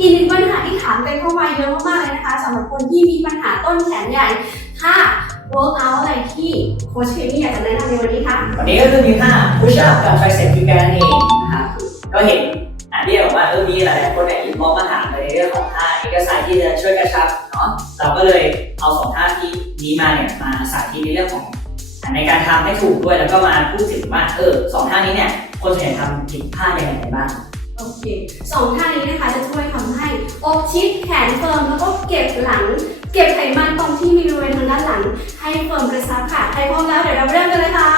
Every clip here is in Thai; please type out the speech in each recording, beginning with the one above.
อีกหนึ่งปัญหาที่ถามกันเข้ามาเยอะมากๆเลยนะคะสำหรับคนที่มีปัญหาต้นแขนใหญ่ถ้า work out อะไรที่โค้ชเคมี่อยากจะแนะนำในวันนี้ค่ะ วันนี้ก็คือมีท่า push up กับ tricep kick กันนั่นเองนะครับก็เห็นอ่านที่บอกว่าเออมีหลายๆคนเนี่ยอินบ็อกมาถามในเรื่องของท่าเอกสารที่จะช่วยกระชับเนาะเราก็เลยเอาสองท่าที่นี้มาเนี่ยมาสาธิตในเรื่องของในการทำให้ถูกด้วยแล้วก็มาพูดถึงว่าเออสองท่านี้เนี่ยคนส่วนใหญ่ทำผิดพลาดยังไงบ้าง โอเคสองท่านี้นะคะจะช่วยทำให้อกชิดแขนเฟิร์มแล้วก็เก็บหลัง เก็บไขมันตรงที่มีบริเวณทางด้านหลัง ให้เฟิร์มกระชับค่ะใครพร้อมแล้วเดี๋ยวเราเริ่มกันเลยค่ะ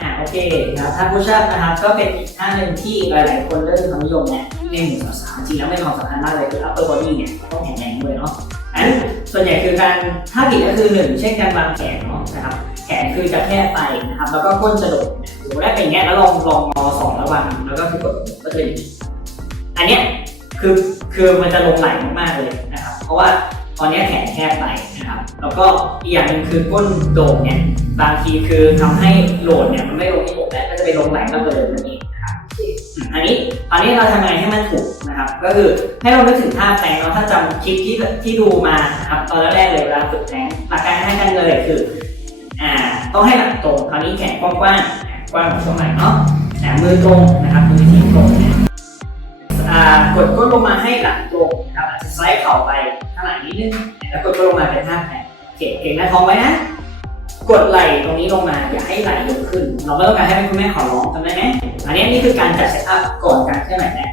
อ่าโอเคนะครับท่า push up นะครับก็เป็นอีกท่าหนึ่งที่หลายๆ คนเริ่มความนิยมเนี่ยในหมู่สาวๆจริงแล้วไม่ความสำคัญมากเลยคือ upper body เนี่ยต้องแข็งแรงด้วยเนาะอันส่วนใหญ่คือการท่าผิดก็คือหนึ่งเช่นการวางแขนเนาะนะครับแขนคือจะแคบไปนะครับแล้วก็ก้นจะโดดหรือว่าได้เป็นอย่างเงี้ยแล้วลองลองงอสองระว่างแล้วก็คือกด ก็จะดีอันเนี้ยคือคือมันจะลงไหลมากๆเลยนะครับ เพราะว่าตอนนี้แขนแคบไปนะครับ แล้วก็อีกอย่างหนึ่งคือก้นโด่งเนี่ยบางทีคือทำให้โหลดเนี่ยมันไม่ลงที่อกแล้วก็จะไปลงไหลมากกว่าเดิมนั่นเองนะครับอันนี้ตอนนี้เราทำยังไงให้มันถูกนะครับ ก็คือให้เรานึกถึงท่าแทงเราถ้าจำคลิปที่ที่ดูมาครับตอนแรกเลยเวลาฝึกแทงหลักการให้กันเลยคืออ่าต้องให้หลังตรงคราวนี้แขนกว้างๆอ่ากว้างของช่วงไหล่เนาะ อ่ามือตรงนะครับมือทิ้งตรงเนี่ยกดก้นลงมาให้หลังตรงนะครับอาจจะสไลด์เข่าไปข้างหลังนิดนึงแล้วกดก้นลงมาเป็นท่าแทงเก่งเก่งน้าท้องไว้นะกดไหล่ตรงนี้ลงมาอย่าให้ไหล่ยกขึ้น เราไม่ต้องการให้คุณแม่ขอร้องจำได้ไหมอันนี้นี่คือการจัดเซตอัพก่อนการเคลื่อนไหวแรก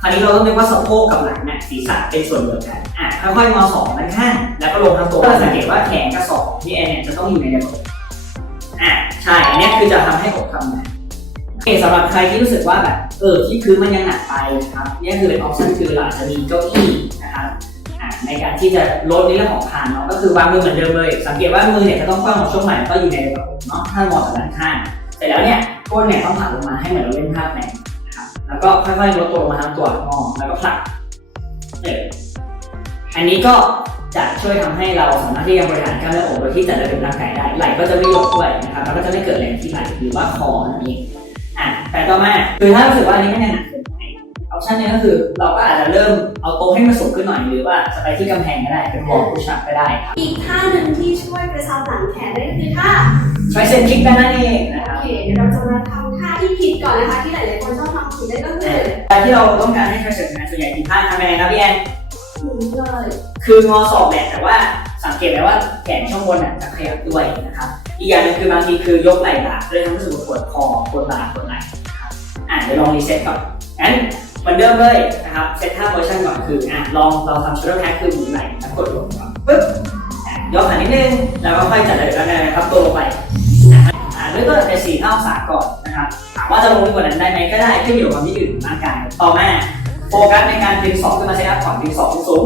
คราวนี้เราต้องนึกว่าสะโพกกับหลังเนี่ยศีรษะเป็นส่วนเดียวกันอะค่อยๆงอศอกด้านข้างแล้วก็ลงทั้งตัวก็สังเกตว่าแขนกับศอกของพี่แอนเนี่ยจะต้องอยู่ในเดียวกันอะใช่อันนี้คือจะทำให้อกทำงาน สำหรับใครที่รู้สึกว่าแบบเออที่พื้นมันยังหนักไปนะครับนี่คือเป็นออปชั่นคือเราจะมีเก้าอี้นะครับในการที่จะลดในเรื่องของคานเนาะก็คือวางมือเหมือนเดิมเลย สังเกตว่ามือเนี่ยจะต้องกว้างกว่าช่วงไหล่ก็อยู่ในระดับเนาะถ้ามองจากด้านข้างเสร็จแล้วเนี่ยก้นเนี่ยต้องผลักลงมาให้เหมือนเราเล่นท่าแปลนะครับแล้วก็ค่อยๆลดตัวลงมาทั้งตัวงอแล้วก็ผลักเอออันนี้ก็จะช่วยทำให้เราสามารถที่จะบริหารกล้ามเนื้ออกโดยที่จัดระเบียบร่างกายได้ไหล่ก็จะไม่ยกด้วยนะครับแล้วก็จะไม่เกิดแรงที่ไหล่หรือว่าคอนั่นเอง แต่ต่อมาคือถ้ารู้สึกว่าอันนี้ไม่ได้หนักเกินไปออปชันนี้ก็คือเราก็อาจจะเริ่มเอาโต๊ะให้มันสูงขึ้นหน่อยหรือว่าจะไปที่กำแพงก็ได้เป็นวอลพุชอัพก็ได้ครับอีกท่าหนึ่งที่ช่วยกระชับหลังแขนได้คือท่าใช้เซนคิกกันนั่นเองนะคโอรับเคเดี๋ยวเราจะมาทำท่าที่ผิดก่อนนะคะ ที่หลายๆคนชอบทำผิดนั่นก็คือแต่ที่เราต้องการให้ใช้เสร็จงานส่วนใหญ่ผิดพลาดทำยังไงครับพี่แอนหมุนเลยคืองอศอกแหละแต่ว่าสังเกตไหมว่าแขนช่วงบนน่ะจะขยับด้วยนะครับอีกอย่างหนึงคือบางทีคือยกไหล่บ่าเลยทำให้รู้สึกว่าปวดคอปวดบ่าปวดไหล่นะครับ อะเดี๋ยวลองรีเซ็ตก่อนงั้นเหมือนเดิมเลยนะครับเซตท่าเวอร์ชันก่อนคืออะลองเราทำชุดแรกคือหมุนไหล่แล้วกดลงก่อนปึ๊บยกขานิดนึงแล้วก็ค่อยจัดระเบียบร่างกายนะครับตัวลงไปอ่าด้วยตัวเป็นสี่เท่าองศาก่อนนะครับถามว่าจะลงลึกกว่านั้นได้ไหมก็ได้ขึ้นอยู่กับความยืดหยุ่นร่างกายต่อมาโฟกัสในการดึงศอกขึ้นมาเซตอัพก่อนดึงศอกสูง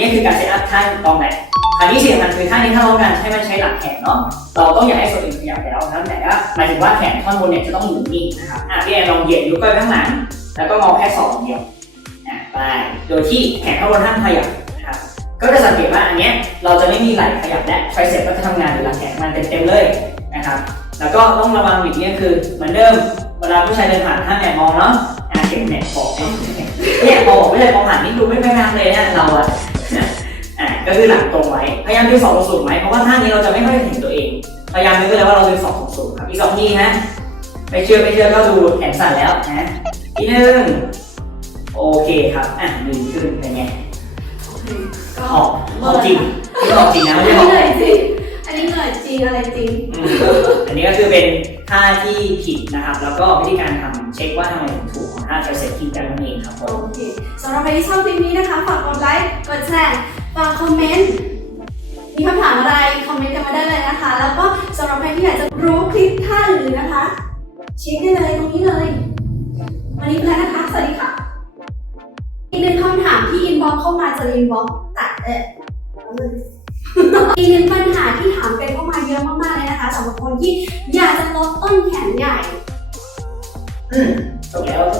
นี่คือการเซตอัพท่าถูกต้องแหละคราวนี้สิ่งสำคัญคือท่านี้ถ้าเราต้องการให้มันใช้หลังแขนเนาะเราต้องอย่าให้ส่วนอื่นขยับแล้วนะแต่ว่าหมายถึงว่าแขนท่อนบนเนี่ยจะต้องอยู่นิ่งนะครับอะพี่แอนลองเหยียดนิ้วก้อยข้างหลังแล้วก็งอแค่ศองเดียวอะไปโดยที่แขนท่อนบนห้ามขยับนะครับก็จะสังเกตว่าอันเนี้ยเราจะไม่มีไหล่ขยับและไทรเซ็ปก็จะทำงานอยู่หลังแขนมันเต็มๆเลยนะครับแล้วก็ต้องระวังอีกเนี่ยคือเหมือนเดิมเวลาผู้ชายเดินผ่านห้ามแอบมองเนาะอ่าเก็บแหนบบอกเนี่ยบอกไม่เลยมองผ่านนี่ดูไม่ไม่งามเลยเนี่ยเราอะ ก็คือหลังตรงไว้พยายามดึงสองสูงไหมเพราะว่าท่านี้เราจะไม่ค่อยเห็นตัวเองพยายามนึกไว้เลยว่าเราดึงสองสูงครับอีกสองทีฮะไม่เชื่อไม่เชื่อก็ดูแขนสั่นแล้วนะทีหนึ่งโอเคครับอะดีขึ้นเป็นไงโอเคก็ออกออกจริงนี่ออกจริงนะอันไม่นี้ใช่ออกเหนื่อยจริงอันนี้เหนื่อยจริงอะไรจริงอืมอันนี้ก็คือเป็นท่าที่ผิดนะครับ แล้วก็วิธีการทำเช็คว่าทำไมถึงถูกของท่า tricep kick กันนั่นเองครับผโอมเคสำหรับใครที่ชอบคลิปนี้นะคะฝากกดไลค์กดแชร์ ฝากคอมเมนต์ มีคำถามอะไร คอมเมนต์กันมาได้เลยนะคะ แล้วก็สำหรับใครที่อยากจะรู้คลิปท่าอื่นะคะเช็คได้เลยตรงนี้เลย วันนี้ไปแล้วนะคะ สวัสดีค่ะ อีกหนึ่งคำถามที่อินบ็อกเข้ามาจะอินบ็อกตัดเอออีกหนึ่งปัญหาที่ถามกันเข้ามาเยอะมากๆเลยนะคะสำหรับคนที่อยากจะลดต้นแขนใหญ่ อืมจบแล้วต้องยังไง